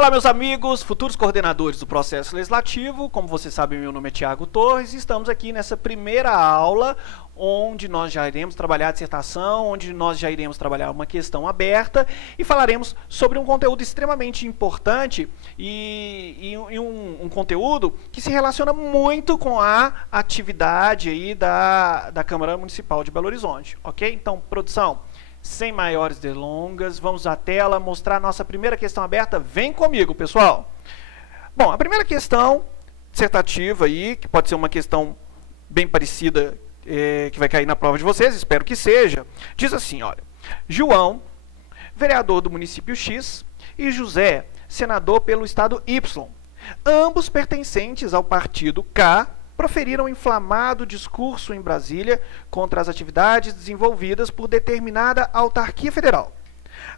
Olá, meus amigos, futuros coordenadores do processo legislativo. Como vocês sabem, meu nome é Tiago Torres e estamos aqui nessa primeira aula onde nós já iremos trabalhar a dissertação, onde nós já iremos trabalhar uma questão aberta e falaremos sobre um conteúdo extremamente importante e um conteúdo que se relaciona muito com a atividade aí da Câmara Municipal de Belo Horizonte, ok? Então, produção, sem maiores delongas, vamos à tela mostrar a nossa primeira questão aberta. Vem comigo, pessoal. Bom, a primeira questão dissertativa aí, que pode ser uma questão bem parecida, que vai cair na prova de vocês, espero que seja, diz assim, olha: João, vereador do município X, e José, senador pelo estado Y, ambos pertencentes ao partido K, proferiram inflamado discurso em Brasília contra as atividades desenvolvidas por determinada autarquia federal.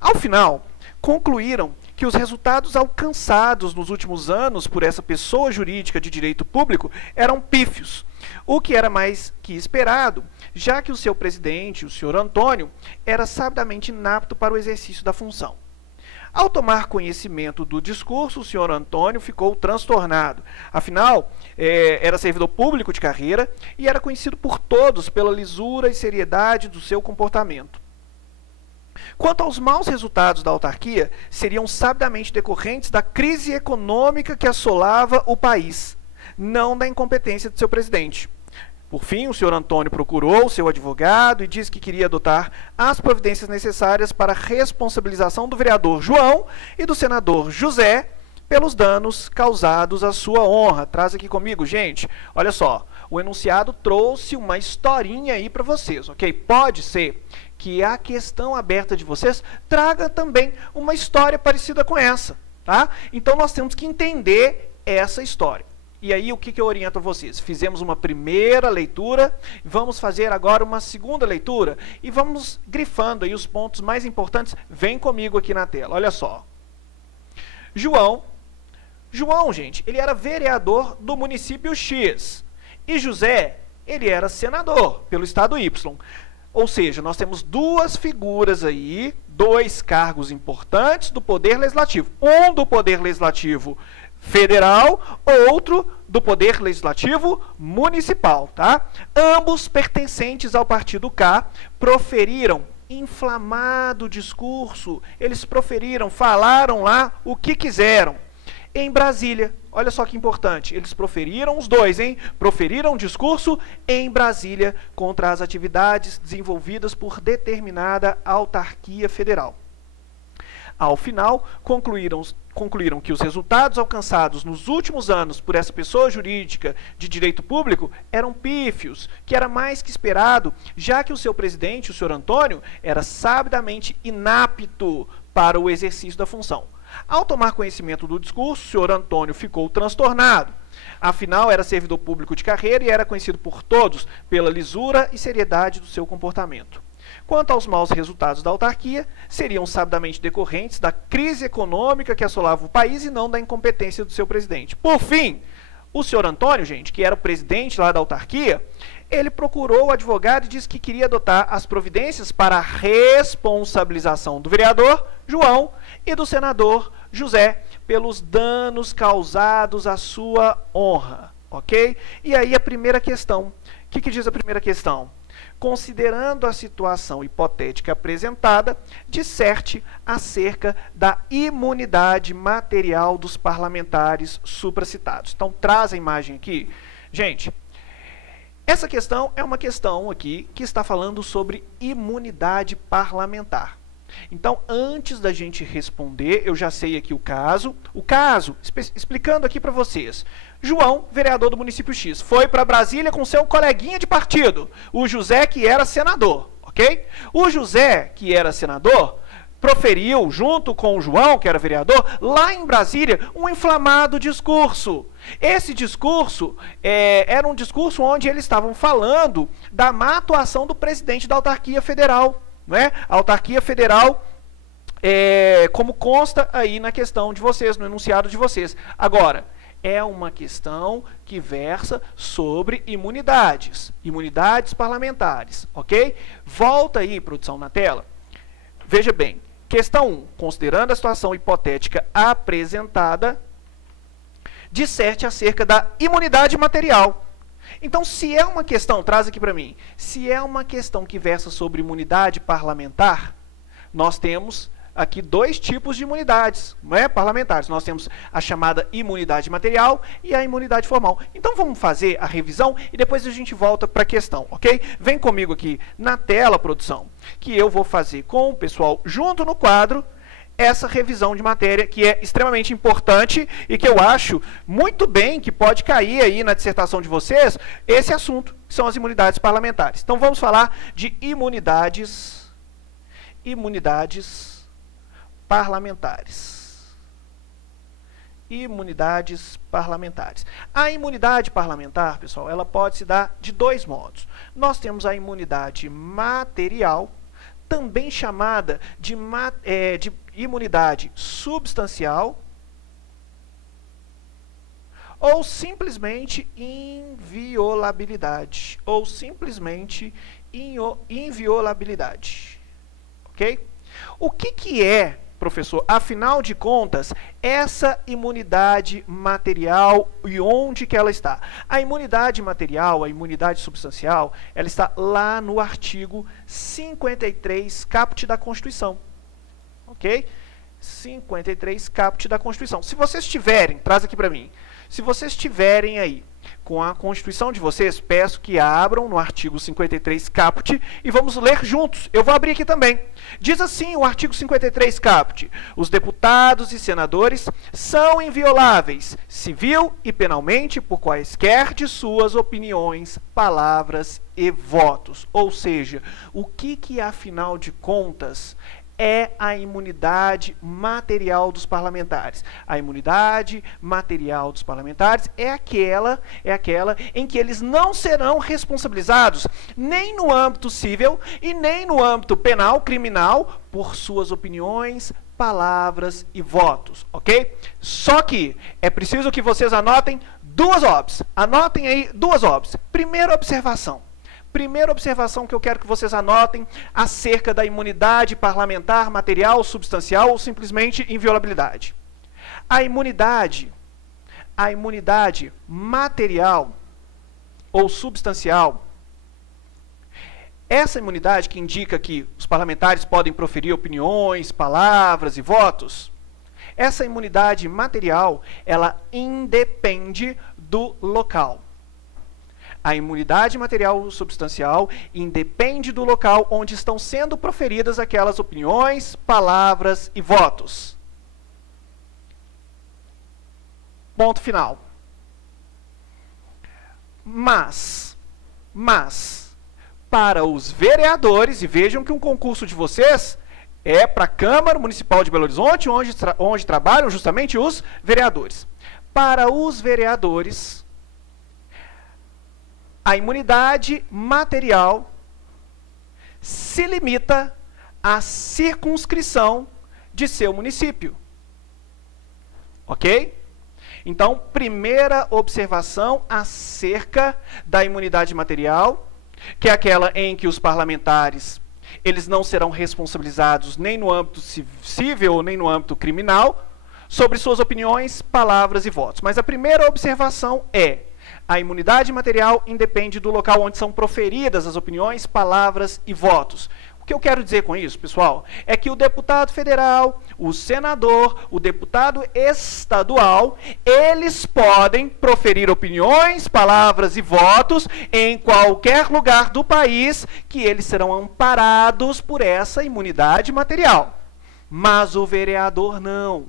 Ao final, concluíram que os resultados alcançados nos últimos anos por essa pessoa jurídica de direito público eram pífios, o que era mais que esperado, já que o seu presidente, o senhor Antônio, era sabidamente inapto para o exercício da função. Ao tomar conhecimento do discurso, o senhor Antônio ficou transtornado. Afinal, era servidor público de carreira e era conhecido por todos pela lisura e seriedade do seu comportamento. Quanto aos maus resultados da autarquia, seriam sabidamente decorrentes da crise econômica que assolava o país, não da incompetência de seu presidente. Por fim, o senhor Antônio procurou seu advogado e disse que queria adotar as providências necessárias para a responsabilização do vereador João e do senador José pelos danos causados à sua honra. Traz aqui comigo, gente. Olha só, o enunciado trouxe uma historinha aí para vocês, ok? Pode ser que a questão aberta de vocês traga também uma história parecida com essa, tá? Então, nós temos que entender essa história. E aí, o que eu oriento a vocês? Fizemos uma primeira leitura, vamos fazer agora uma segunda leitura e vamos grifando aí os pontos mais importantes. Vem comigo aqui na tela, olha só. João, gente, ele era vereador do município X. E José, ele era senador pelo estado Y. Ou seja, nós temos duas figuras aí, dois cargos importantes do Poder Legislativo. Um do Poder Legislativo Federal, outro do Poder Legislativo Municipal, tá? Ambos pertencentes ao partido K, proferiram inflamado discurso. Eles proferiram, falaram lá o que quiseram. Em Brasília, olha só que importante, eles proferiram, os dois, hein? Proferiram discurso em Brasília contra as atividades desenvolvidas por determinada autarquia federal. Ao final, concluíram que os resultados alcançados nos últimos anos por essa pessoa jurídica de direito público eram pífios, que era mais que esperado, já que o seu presidente, o senhor Antônio, era sabidamente inapto para o exercício da função. Ao tomar conhecimento do discurso, o senhor Antônio ficou transtornado. Afinal, era servidor público de carreira e era conhecido por todos pela lisura e seriedade do seu comportamento. Quanto aos maus resultados da autarquia, seriam sabidamente decorrentes da crise econômica que assolava o país e não da incompetência do seu presidente. Por fim, o senhor Antônio, gente, que era o presidente lá da autarquia, ele procurou o advogado e disse que queria adotar as providências para a responsabilização do vereador João e do senador José pelos danos causados à sua honra, ok? E aí a primeira questão, o que diz a primeira questão? Considerando a situação hipotética apresentada, disserte acerca da imunidade material dos parlamentares supracitados. Então, traz a imagem aqui. Gente, essa questão é uma questão aqui que está falando sobre imunidade parlamentar. Então, antes da gente responder, eu já sei aqui o caso. Explicando aqui para vocês. João, vereador do município X, foi para Brasília com seu coleguinha de partido, o José, que era senador, ok? O José, que era senador, proferiu, junto com o João, que era vereador, lá em Brasília, um inflamado discurso. Esse discurso era um discurso onde eles estavam falando da má atuação do presidente da autarquia federal, não é? A autarquia federal, como consta aí na questão de vocês, no enunciado de vocês. Agora, é uma questão que versa sobre imunidades parlamentares, ok? Volta aí, produção, na tela. Veja bem, Questão 1. Considerando a situação hipotética apresentada, disserte acerca da imunidade material. Então, se é uma questão, traz aqui para mim, se é uma questão que versa sobre imunidade parlamentar, nós temos aqui dois tipos de imunidades, não é, parlamentares. Nós temos a chamada imunidade material e a imunidade formal. Então, vamos fazer a revisão e depois a gente volta para a questão, ok? Vem comigo aqui na tela, produção, que eu vou fazer com o pessoal junto no quadro essa revisão de matéria que é extremamente importante e que eu acho muito bem que pode cair aí na dissertação de vocês esse assunto, que são as imunidades parlamentares. Então, vamos falar de imunidades parlamentares. Imunidades parlamentares. A imunidade parlamentar, pessoal, ela pode se dar de dois modos. Nós temos a imunidade material, também chamada de imunidade substancial, ou simplesmente inviolabilidade, inviolabilidade. Ok? O que é, professor, afinal de contas, essa imunidade material e onde que ela está? A imunidade material, a imunidade substancial, ela está lá no artigo 53, caput da Constituição. Ok? 53, caput da Constituição. Se vocês tiverem, traz aqui para mim, se vocês tiverem aí com a Constituição de vocês, peço que abram no artigo 53 caput e vamos ler juntos. Eu vou abrir aqui também. Diz assim o artigo 53 caput: os deputados e senadores são invioláveis, civil e penalmente, por quaisquer de suas opiniões, palavras e votos. Ou seja, o que afinal de contas é a imunidade material dos parlamentares? A imunidade material dos parlamentares é aquela em que eles não serão responsabilizados nem no âmbito civil e nem no âmbito penal, criminal, por suas opiniões, palavras e votos, ok? Só que é preciso que vocês anotem duas OBs. Anotem aí duas OBs. Primeira observação que eu quero que vocês anotem acerca da imunidade parlamentar, material, substancial ou simplesmente inviolabilidade. A imunidade material ou substancial, essa imunidade que indica que os parlamentares podem proferir opiniões, palavras e votos, essa imunidade material, ela independe do local. A imunidade material ou substancial independe do local onde estão sendo proferidas aquelas opiniões, palavras e votos. Ponto final. Mas, para os vereadores, e vejam que um concurso de vocês é para a Câmara Municipal de Belo Horizonte, onde trabalham justamente os vereadores. Para os vereadores, a imunidade material se limita à circunscrição de seu município. Ok? Então, primeira observação acerca da imunidade material, que é aquela em que os parlamentares eles não serão responsabilizados nem no âmbito civil nem no âmbito criminal sobre suas opiniões, palavras e votos. Mas a primeira observação é: a imunidade material independe do local onde são proferidas as opiniões, palavras e votos. O que eu quero dizer com isso, pessoal, é que o deputado federal, o senador, o deputado estadual, eles podem proferir opiniões, palavras e votos em qualquer lugar do país que eles serão amparados por essa imunidade material. Mas o vereador não.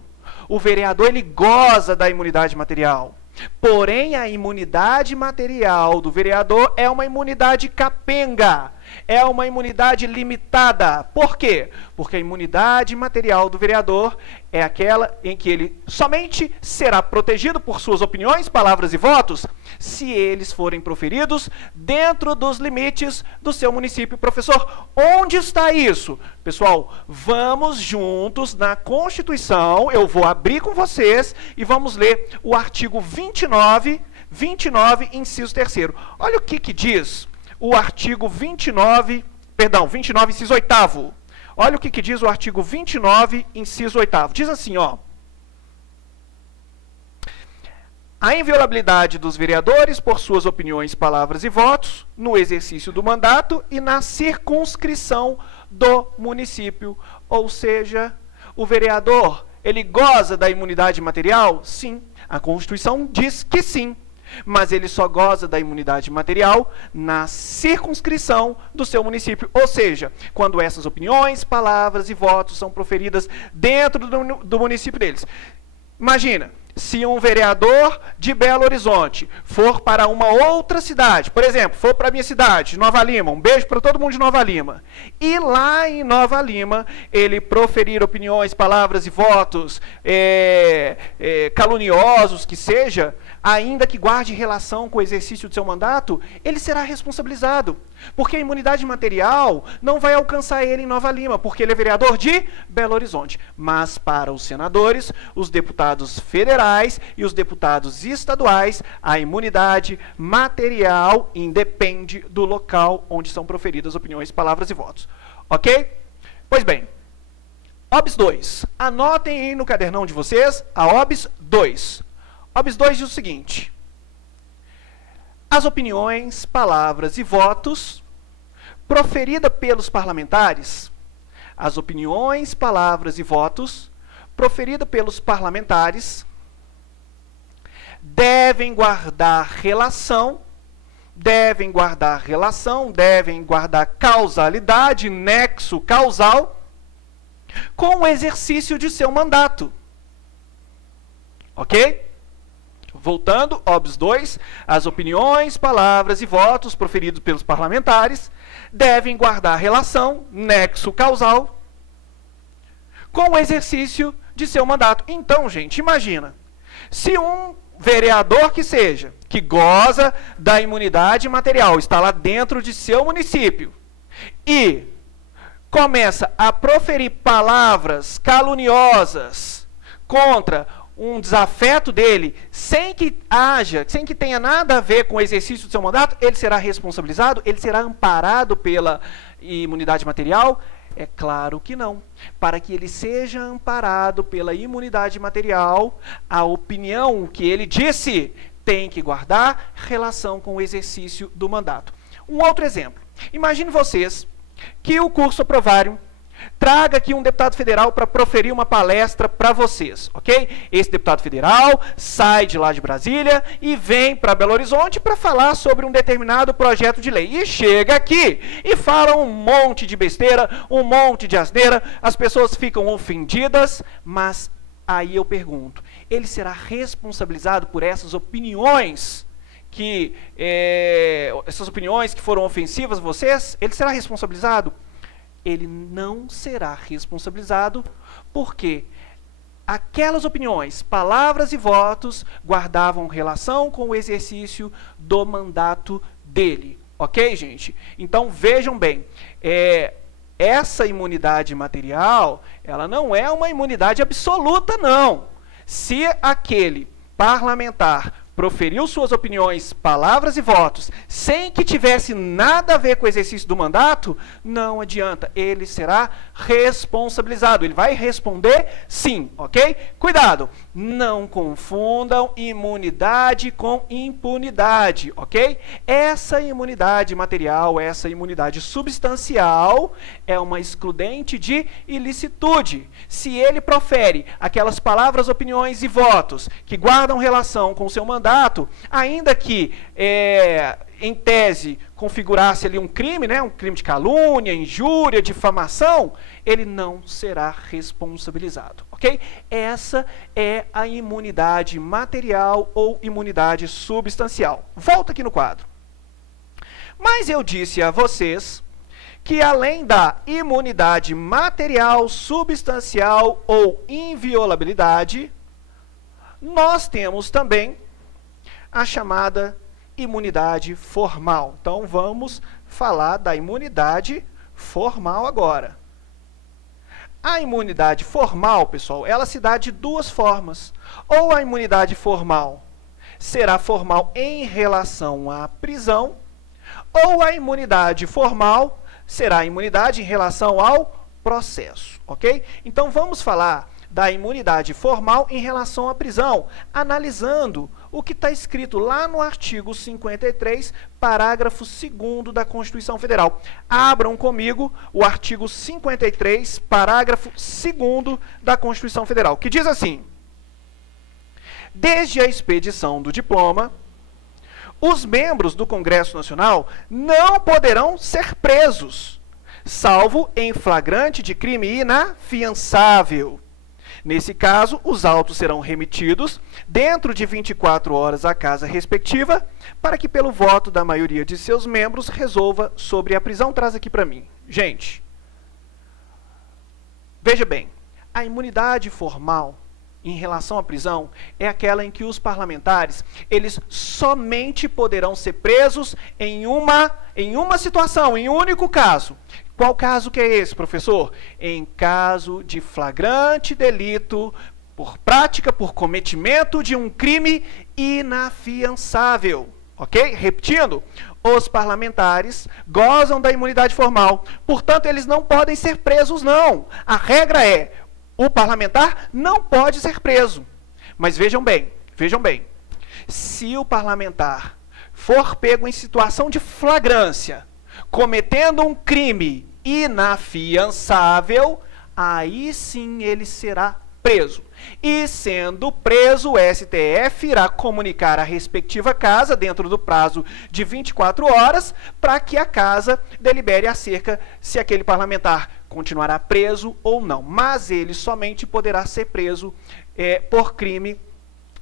O vereador, ele goza da imunidade material. Porém, a imunidade material do vereador é uma imunidade capenga, é uma imunidade limitada. Por quê? Porque a imunidade material do vereador é aquela em que ele somente será protegido por suas opiniões, palavras e votos se eles forem proferidos dentro dos limites do seu município. Professor, onde está isso? Pessoal, vamos juntos na Constituição, eu vou abrir com vocês e vamos ler o artigo 29, inciso 3º. Olha o que diz o artigo 29, inciso 8º. Olha o que diz o artigo 29, inciso 8º. Diz assim, ó. A inviolabilidade dos vereadores por suas opiniões, palavras e votos no exercício do mandato e na circunscrição do município. Ou seja, o vereador, ele goza da imunidade material? Sim. A Constituição diz que sim. Mas ele só goza da imunidade material na circunscrição do seu município. Ou seja, quando essas opiniões, palavras e votos são proferidas dentro do município deles. Imagina, se um vereador de Belo Horizonte for para uma outra cidade, por exemplo, for para a minha cidade, Nova Lima, um beijo para todo mundo de Nova Lima, e lá em Nova Lima ele proferir opiniões, palavras e votos caluniosos que seja, ainda que guarde relação com o exercício do seu mandato, ele será responsabilizado. Porque a imunidade material não vai alcançar ele em Nova Lima, porque ele é vereador de Belo Horizonte. Mas para os senadores, os deputados federais e os deputados estaduais, a imunidade material independe do local onde são proferidas opiniões, palavras e votos. Ok? Pois bem, OBS 2. Anotem aí no cadernão de vocês a OBS 2. OBS 2 diz o seguinte: as opiniões, palavras e votos proferida pelos parlamentares, as opiniões, palavras e votos proferida pelos parlamentares devem guardar relação, devem guardar causalidade, nexo causal com o exercício de seu mandato. Ok? Voltando, OBS 2, as opiniões, palavras e votos proferidos pelos parlamentares devem guardar relação, nexo causal, com o exercício de seu mandato. Então, gente, imagina, se um vereador que seja, que goza da imunidade material, está lá dentro de seu município e começa a proferir palavras caluniosas contra um desafeto dele, sem que tenha nada a ver com o exercício do seu mandato, ele será responsabilizado? Ele será amparado pela imunidade material? É claro que não. Para que ele seja amparado pela imunidade material, a opinião que ele disse tem que guardar relação com o exercício do mandato. Um outro exemplo. Imagine vocês que o curso Aprovário traga aqui um deputado federal para proferir uma palestra para vocês, ok? Esse deputado federal sai de lá de Brasília e vem para Belo Horizonte para falar sobre um determinado projeto de lei. E chega aqui e fala um monte de besteira, um monte de asneira, as pessoas ficam ofendidas, mas aí eu pergunto, ele será responsabilizado por essas opiniões essas opiniões que foram ofensivas a vocês? Ele será responsabilizado? Ele não será responsabilizado porque aquelas opiniões, palavras e votos guardavam relação com o exercício do mandato dele. Ok, gente? Então, vejam bem, essa imunidade material, ela não é uma imunidade absoluta, não. Se aquele parlamentar proferiu suas opiniões, palavras e votos, sem que tivesse nada a ver com o exercício do mandato, não adianta, ele será responsabilizado. Ele vai responder sim, ok? Cuidado, não confundam imunidade com impunidade, ok? Essa imunidade material, essa imunidade substancial é uma excludente de ilicitude. Se ele profere aquelas palavras, opiniões e votos que guardam relação com o seu mandato, ainda que em tese configurasse ali um crime, né, um crime de calúnia, injúria, difamação, ele não será responsabilizado, ok? Essa é a imunidade material ou imunidade substancial. Volta aqui no quadro. Mas eu disse a vocês que além da imunidade material, substancial ou inviolabilidade, nós temos também a chamada imunidade formal. Então, vamos falar da imunidade formal agora. A imunidade formal, pessoal, ela se dá de duas formas. Ou a imunidade formal será formal em relação à prisão, ou a imunidade formal será a imunidade em relação ao processo, ok? Então vamos falar da imunidade formal em relação à prisão, analisando o que está escrito lá no artigo 53, parágrafo 2º da Constituição Federal. Abram comigo o artigo 53, parágrafo 2º da Constituição Federal, que diz assim: desde a expedição do diploma, os membros do Congresso Nacional não poderão ser presos, salvo em flagrante de crime inafiançável. Nesse caso, os autos serão remetidos dentro de 24 horas à casa respectiva, para que, pelo voto da maioria de seus membros, resolva sobre a prisão. Traz aqui para mim. Gente, veja bem, a imunidade formal em relação à prisão é aquela em que os parlamentares, eles somente poderão ser presos em uma situação, em um único caso. Qual caso que é esse, professor? Em caso de flagrante delito por prática, por cometimento de um crime inafiançável. Ok? Repetindo, os parlamentares gozam da imunidade formal. Portanto, eles não podem ser presos, não. A regra é, o parlamentar não pode ser preso. Mas vejam bem, se o parlamentar for pego em situação de flagrância, cometendo um crime inafiançável, aí sim ele será preso. E sendo preso, o STF irá comunicar à respectiva casa, dentro do prazo de 24 horas, para que a casa delibere acerca se aquele parlamentar continuará preso ou não. Mas ele somente poderá ser preso por crime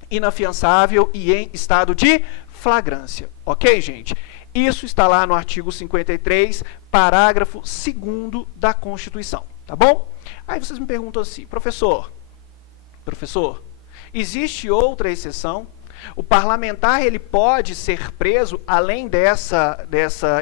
inafiançável e em estado de flagrância. Ok, gente? Isso está lá no artigo 53, parágrafo 2º da Constituição, tá bom? Aí vocês me perguntam assim, professor, existe outra exceção? O parlamentar, ele pode ser preso além dessa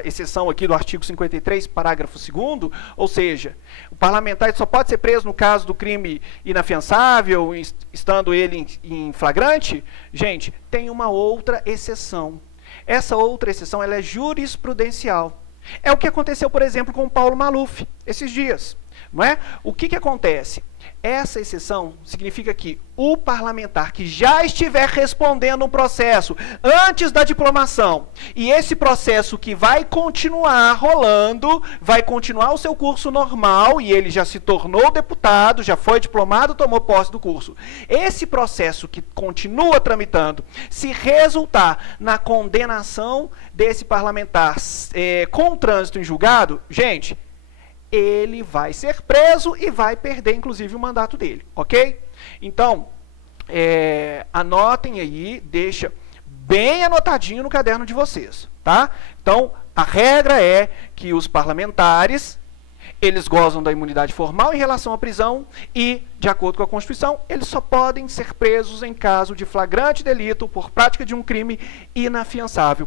exceção aqui do artigo 53, parágrafo 2º? Ou seja, o parlamentar só pode ser preso no caso do crime inafiançável, estando ele em flagrante? Gente, tem uma outra exceção. Essa outra exceção, ela é jurisprudencial. É o que aconteceu, por exemplo, com o Paulo Maluf, esses dias. Não é? O que acontece? Essa exceção significa que o parlamentar que já estiver respondendo um processo antes da diplomação, e esse processo que vai continuar rolando, vai continuar o seu curso normal, e ele já se tornou deputado, já foi diplomado, tomou posse do curso. Esse processo que continua tramitando, se resultar na condenação desse parlamentar com trânsito em julgado, gente, ele vai ser preso e vai perder, inclusive, o mandato dele, ok? Então, anotem aí, deixa bem anotadinho no caderno de vocês, tá? Então, a regra é que os parlamentares, eles gozam da imunidade formal em relação à prisão e, de acordo com a Constituição, eles só podem ser presos em caso de flagrante delito por prática de um crime inafiançável.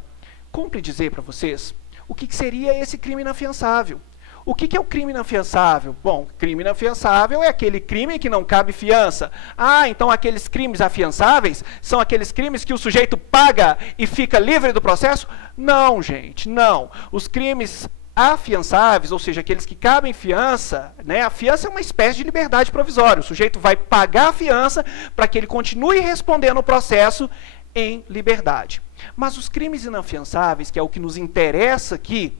Cumpre dizer para vocês o que seria esse crime inafiançável. O que é o crime inafiançável? Bom, crime inafiançável é aquele crime que não cabe fiança. Ah, então aqueles crimes afiançáveis são aqueles crimes que o sujeito paga e fica livre do processo? Não, gente, não. Os crimes afiançáveis, ou seja, aqueles que cabem fiança, né? A fiança é uma espécie de liberdade provisória. O sujeito vai pagar a fiança para que ele continue respondendo o processo em liberdade. Mas os crimes inafiançáveis, que é o que nos interessa aqui,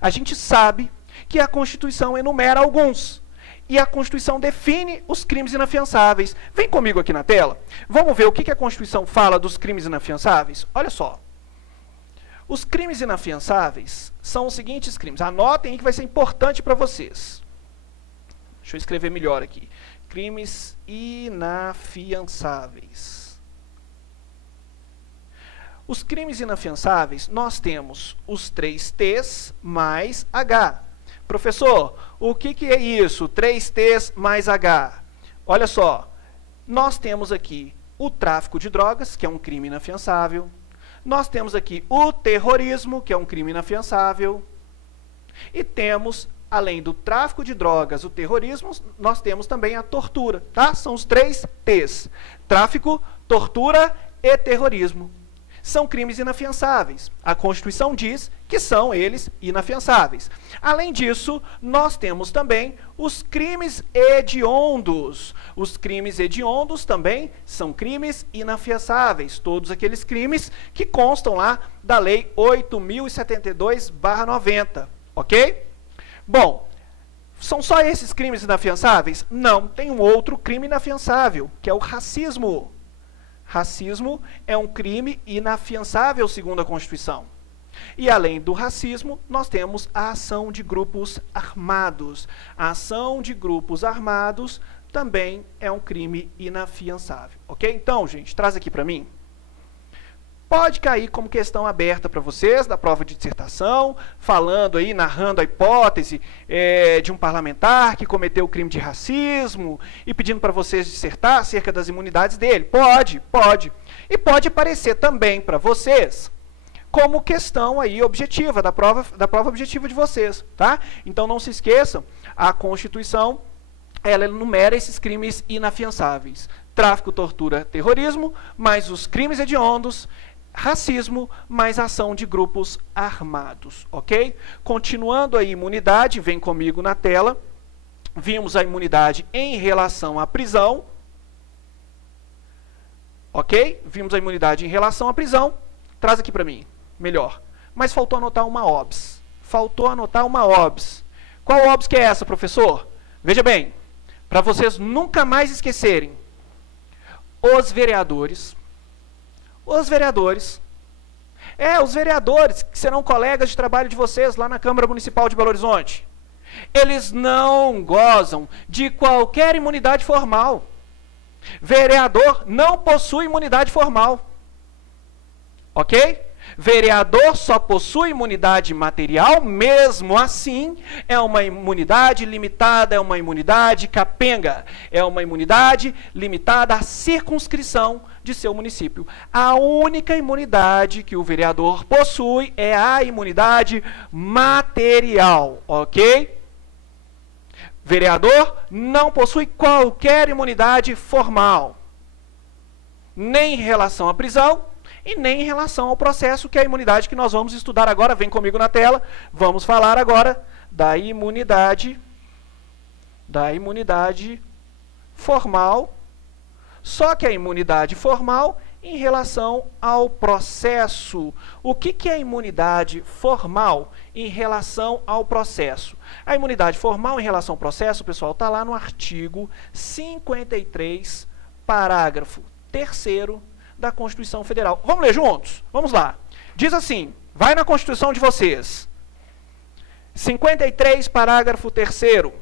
a gente sabe que a Constituição enumera alguns. E a Constituição define os crimes inafiançáveis. Vem comigo aqui na tela. Vamos ver o que a Constituição fala dos crimes inafiançáveis? Olha só. Os crimes inafiançáveis são os seguintes crimes. Anotem aí que vai ser importante para vocês. Deixa eu escrever melhor aqui. Crimes inafiançáveis. Os crimes inafiançáveis, nós temos os 3 T's mais H. Professor, o que é isso? 3 T's mais H. Olha só, nós temos aqui o tráfico de drogas, que é um crime inafiançável. Nós temos aqui o terrorismo, que é um crime inafiançável. E temos, além do tráfico de drogas, o terrorismo, nós temos também a tortura, tá? São os 3 T's. Tráfico, tortura e terrorismo. são crimes inafiançáveis. A Constituição diz que são eles inafiançáveis. Além disso, nós temos também os crimes hediondos. Os crimes hediondos também são crimes inafiançáveis. Todos aqueles crimes que constam lá da Lei 8.072/90. Ok? Bom, são só esses crimes inafiançáveis? Não, tem um outro crime inafiançável, que é o racismo. Racismo é um crime inafiançável segundo a Constituição. E além do racismo, nós temos a ação de grupos armados. A ação de grupos armados também é um crime inafiançável. Ok? Então, gente, traz aqui para mim. Pode cair como questão aberta para vocês, da prova de dissertação, falando aí, narrando a hipótese de um parlamentar que cometeu o crime de racismo e pedindo para vocês dissertar acerca das imunidades dele. Pode. E pode aparecer também para vocês como questão aí objetiva, da prova objetiva de vocês, tá? Então não se esqueçam, a Constituição, ela enumera esses crimes inafiançáveis. Tráfico, tortura, terrorismo, mais os crimes hediondos, racismo, mais ação de grupos armados, ok? Continuando a imunidade, vem comigo na tela, vimos a imunidade em relação à prisão, ok? Vimos a imunidade em relação à prisão, traz aqui para mim, melhor. Mas faltou anotar uma OBS, Qual OBS que é essa, professor? Veja bem, para vocês nunca mais esquecerem, os vereadores, os vereadores que serão colegas de trabalho de vocês lá na Câmara Municipal de Belo Horizonte, eles não gozam de qualquer imunidade formal. Vereador não possui imunidade formal. Ok? Vereador só possui imunidade material, mesmo assim, é uma imunidade limitada, é uma imunidade capenga, é uma imunidade limitada à circunscrição de seu município. A única imunidade que o vereador possui é a imunidade material, ok? Vereador não possui qualquer imunidade formal, nem em relação à prisão, e nem em relação ao processo, que é a imunidade que nós vamos estudar agora. Vem comigo na tela. Vamos falar agora da imunidade formal. Só que a imunidade formal em relação ao processo. O que é a imunidade formal em relação ao processo? A imunidade formal em relação ao processo, pessoal, está lá no artigo 53, parágrafo 3º da Constituição Federal. Vamos ler juntos? Vamos lá. Diz assim, vai na Constituição de vocês. 53, parágrafo 3º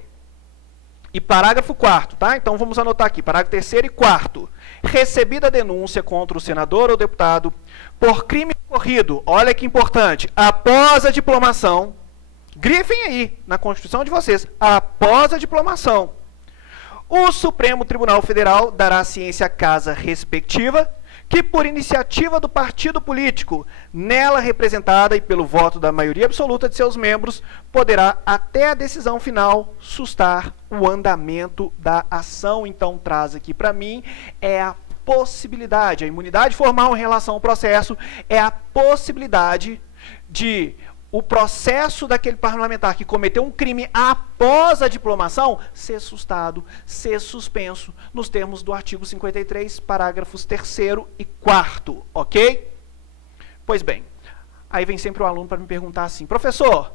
e parágrafo 4º, tá? Então vamos anotar aqui, parágrafo 3º e 4º. Recebida a denúncia contra o senador ou deputado por crime ocorrido, olha que importante, após a diplomação, grifem aí na Constituição de vocês, após a diplomação, o Supremo Tribunal Federal dará ciência à casa respectiva, que por iniciativa do partido político, nela representada e pelo voto da maioria absoluta de seus membros, poderá, até a decisão final, sustar o andamento da ação. Então, traz aqui para mim, é a possibilidade, a imunidade formal em relação ao processo, é a possibilidade de o processo daquele parlamentar que cometeu um crime após a diplomação ser sustado, ser suspenso, nos termos do artigo 53, parágrafos 3º e 4º, ok? Pois bem, aí vem sempre o aluno para me perguntar assim, professor,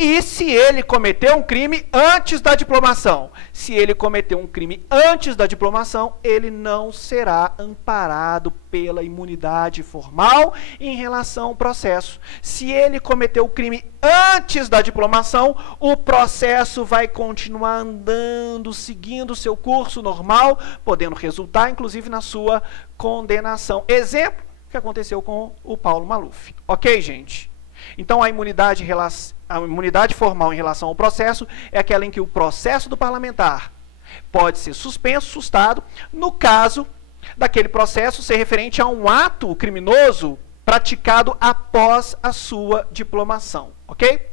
e se ele cometeu um crime antes da diplomação? Se ele cometeu um crime antes da diplomação, ele não será amparado pela imunidade formal em relação ao processo. Se ele cometeu o crime antes da diplomação, o processo vai continuar andando, seguindo o seu curso normal, podendo resultar, inclusive, na sua condenação. Exemplo que aconteceu com o Paulo Maluf. Ok, gente? Então, a imunidade formal em relação ao processo é aquela em que o processo do parlamentar pode ser suspenso, sustado, no caso daquele processo ser referente a um ato criminoso praticado após a sua diplomação, ok?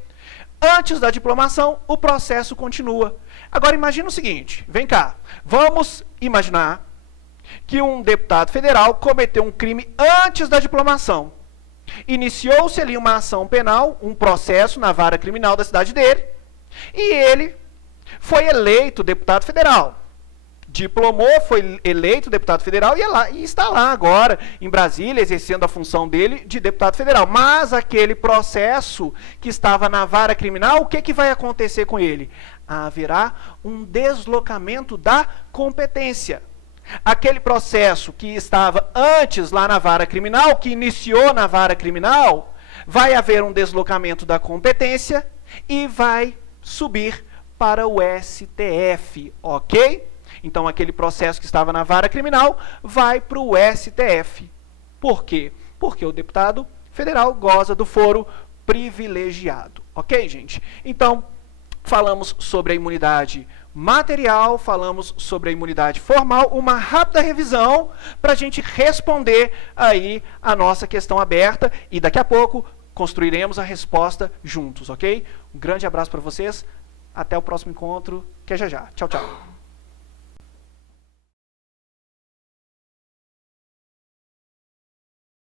Antes da diplomação, o processo continua. Agora, imagina o seguinte, vem cá, vamos imaginar que um deputado federal cometeu um crime antes da diplomação. Iniciou-se ali uma ação penal, um processo na vara criminal da cidade dele, e ele foi eleito deputado federal. Diplomou, foi eleito deputado federal e está lá agora, em Brasília, exercendo a função dele de deputado federal. Mas aquele processo que estava na vara criminal, o que vai acontecer com ele? Haverá um deslocamento da competência. Aquele processo que estava antes lá na vara criminal, que iniciou na vara criminal, vai haver um deslocamento da competência e vai subir para o STF, ok? Então, aquele processo que estava na vara criminal vai para o STF. Por quê? Porque o deputado federal goza do foro privilegiado. Ok, gente? Então, falamos sobre a imunidade material, falamos sobre a imunidade formal, uma rápida revisão para a gente responder aí a nossa questão aberta e daqui a pouco construiremos a resposta juntos, ok? Um grande abraço para vocês, até o próximo encontro, que é já já. Tchau, tchau.